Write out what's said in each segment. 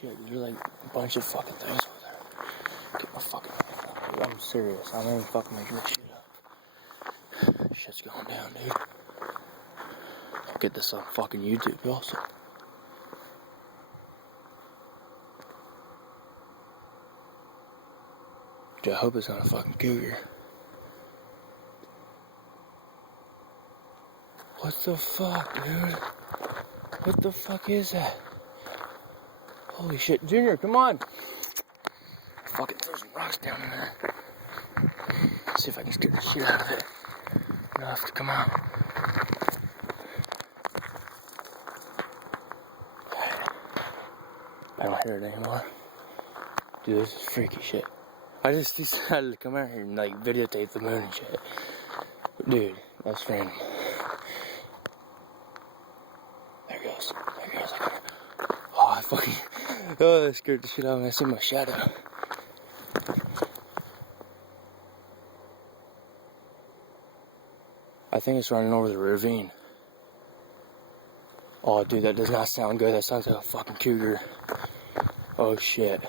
shit, there's like a bunch of fucking things over there. Get my fucking hand up. I'm serious. I'm not even fucking making this shit up. Shit's going down, dude. I'll get this on fucking YouTube also. Dude, I hope it's not a fucking cougar. What the fuck, dude? What the fuck is that? Holy shit. Junior, come on! Fucking throw some rocks down in there. Let's see if I can scare the shit out of it. Enough to come out. I don't hear it anymore. Dude, this is freaky shit. I just decided to come out here and like videotape the moon and shit. Dude, that's random. There it goes. There it goes. Oh, I fucking. Oh, that scared the shit out of me. I see my shadow. I think it's running over the ravine. Oh, dude, that does not sound good. That sounds like a fucking cougar. Oh, shit.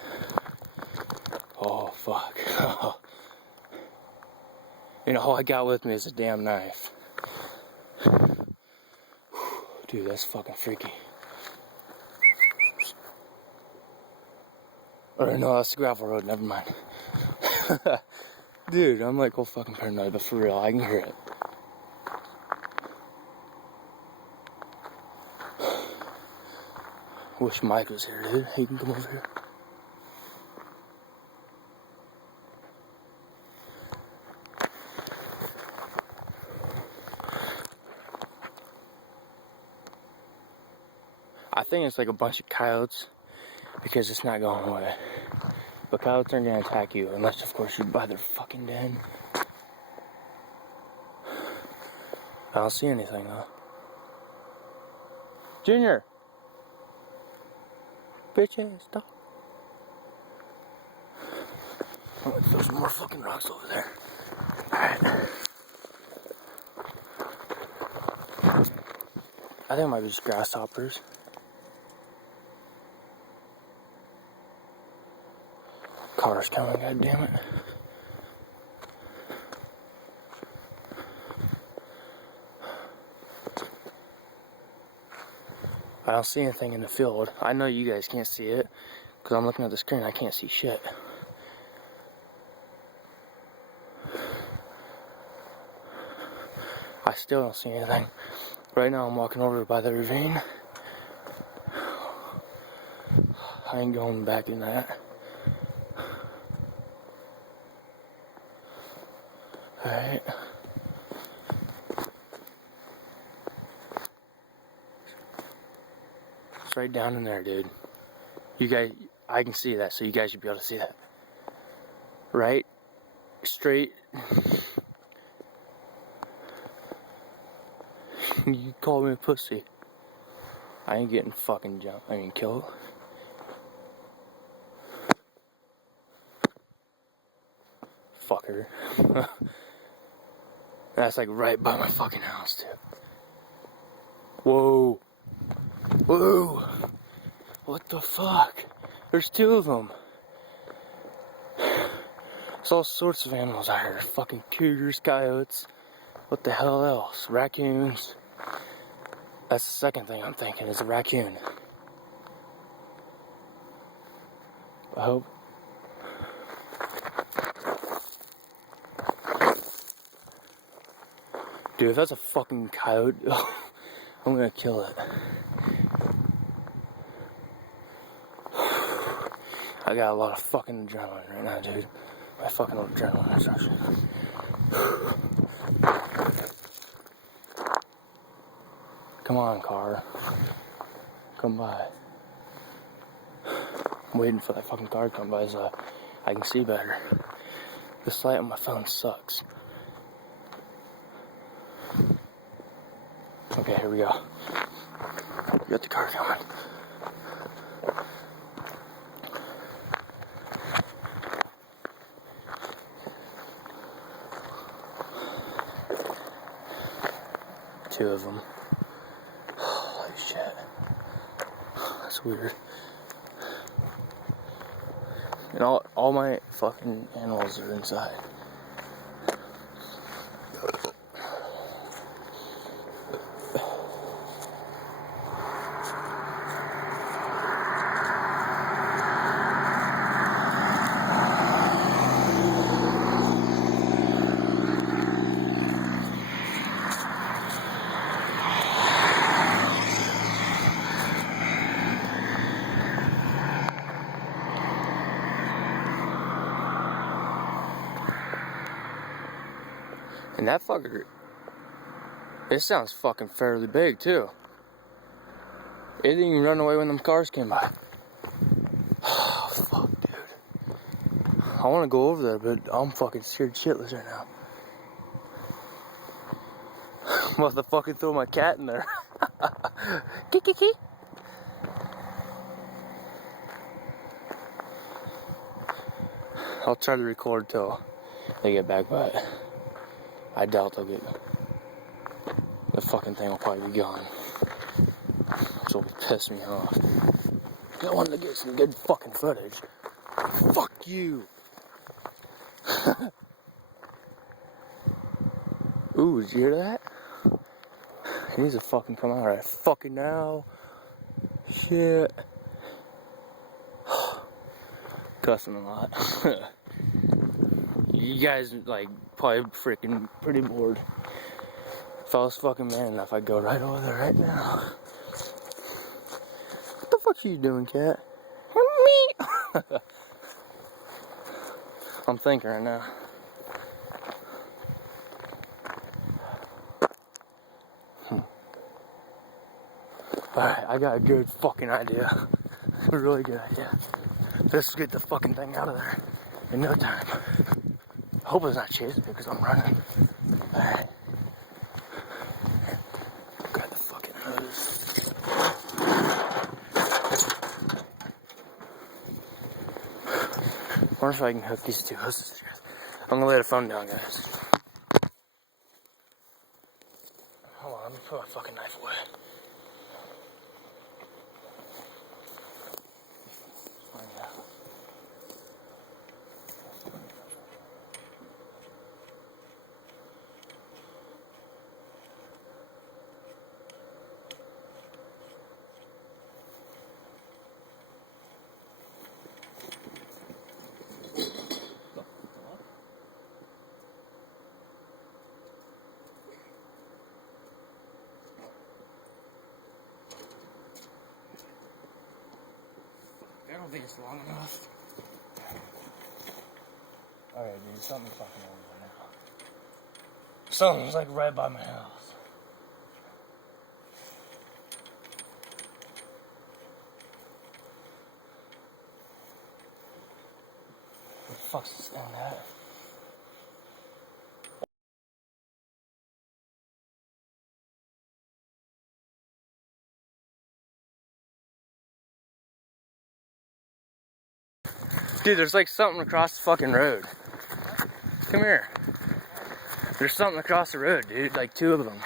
Oh, fuck. And all I got with me is a damn knife. Dude, that's fucking freaky. Or no, that's the gravel road, never mind. Dude, I'm like all fucking paranoid, but for real, I can hear it. Wish Mike was here, dude. He can come over here. I think it's like a bunch of coyotes because it's not going away. But coyotes aren't gonna attack you unless, of course, you're by their fucking den. I don't see anything though. Junior! Bitch ass dog. I'm gonna throw some more fucking rocks over there. Alright. I think it might be just grasshoppers. Car's coming, god damn it. I don't see anything in the field. I know you guys can't see it because I'm looking at the screen. I can't see shit. I still don't see anything. Right now I'm walking over by the ravine. I ain't going back in that. Alright. It's right down in there, dude. You guys, I can see that, so you guys should be able to see that. Right? Straight. You call me a pussy. I ain't getting fucking jumped. I mean, killed. Fucker. That's like right by my fucking house, too. Whoa. Whoa. What the fuck? There's two of them. There's all sorts of animals out here. Fucking cougars, coyotes. What the hell else? Raccoons. That's the second thing I'm thinking is a raccoon. I hope. Dude, if that's a fucking coyote, I'm gonna kill it. I got a lot of fucking adrenaline right now, dude. My fucking adrenaline is rushing. Come on, car. Come by. I'm waiting for that fucking car to come by so I can see better. This light on my phone sucks. Okay, here we go. We got the car coming. Two of them. Holy shit. That's weird. All my fucking animals are inside. And that fucker, it sounds fucking fairly big too. It didn't even run away when them cars came by. Oh, fuck, dude. I want to go over there, but I'm fucking scared shitless right now. I'm about to fucking throw my cat in there. Kiki. I'll try to record till they get back, but I doubt they'll get. The fucking thing will probably be gone. Which will piss me off. I wanted to get some good fucking footage. Fuck you! Ooh, did you hear that? He needs to fucking come out right fucking now. Shit. Cussing a lot. You guys, like, probably freaking pretty bored. If I was fucking man enough, I'd go right over there right now. What the fuck are you doing, cat? Me! I'm thinking right now. Alright, I got a good fucking idea. A really good idea. Let's get the fucking thing out of there in no time. Hope it's not chasing me because I'm running. Alright. Grab the fucking hose. I wonder if I can hook these two hoses together. I'm gonna lay the phone down, guys. Hold on, let me put my fucking knife away. I don't think it's long enough. Alright, dude, something's fucking over there now. Something's like right by my house. What the fuck's this end at? Dude, there's like something across the fucking road. Come here. There's something across the road, dude. Like two of them.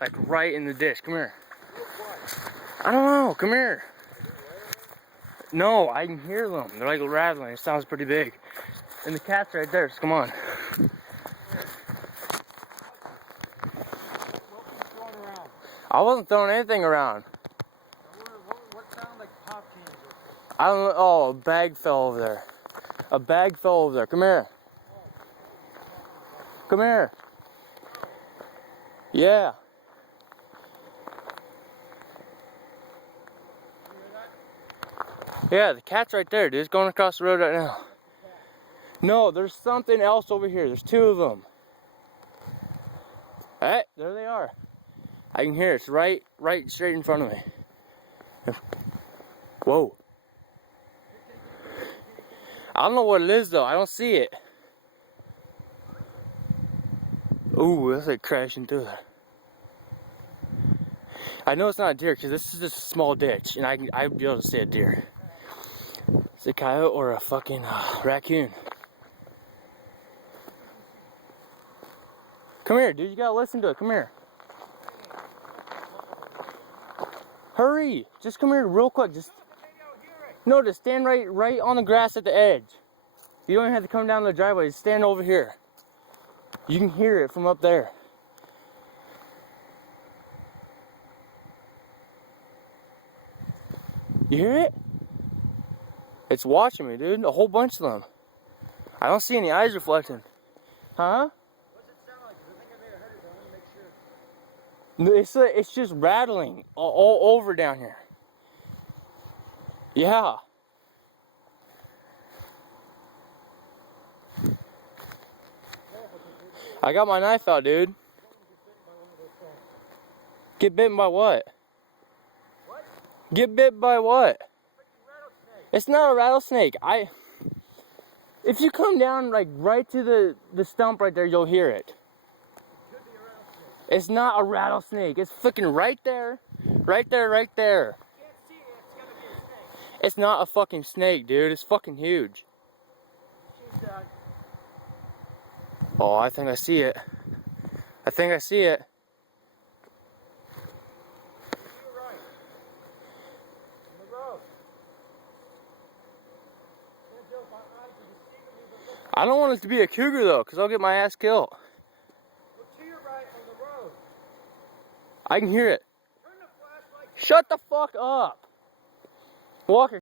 Like right in the ditch. Come here. I don't know. Come here. No, I can hear them. They're like rattling. It sounds pretty big. And the cat's right there, so come on. I wasn't throwing anything around. What sound like pop cans? I don't know. Oh, a bag fell over there. A bag fell over there. Come here. Come here. Yeah. Yeah, the cat's right there, dude. It's going across the road right now. No, there's something else over here. There's two of them. Hey, there they are. I can hear it. It's right straight in front of me. Whoa. I don't know what it is though. I don't see it. Ooh, that's like crashing through there. I know it's not a deer because this is just a small ditch, and I'd be able to see a deer. It's a coyote or a fucking raccoon. Come here, dude. You gotta listen to it. Come here. Hurry! Just come here real quick. Just stand right on the grass at the edge. You don't even have to come down the driveway. Stand over here. You can hear it from up there. You hear it? It's watching me, dude. A whole bunch of them. I don't see any eyes reflecting. Huh? What's it sound like? 'Cause I think I may have heard it, but I want to make sure. It's just rattling all over down here. Yeah. I got my knife out, dude. Get bitten by what? What? Get bit by what? Rattlesnake. It's not a rattlesnake. If you come down like right to the stump right there, you'll hear it. Could be a rattlesnake. It's not a rattlesnake. It's freaking right there. Right there, right there. Can't see it. It's gotta be a snake. It's not a fucking snake, dude. It's fucking huge. She's Oh, I think I see it. I think I see it. you're right. On the road. Can't joke, my eyes are deceiving me, but look. I don't want it to be a cougar though, because I'll get my ass killed. Look to your right on the road. I can hear it. Turn the flashlight. Shut the fuck up. Walker.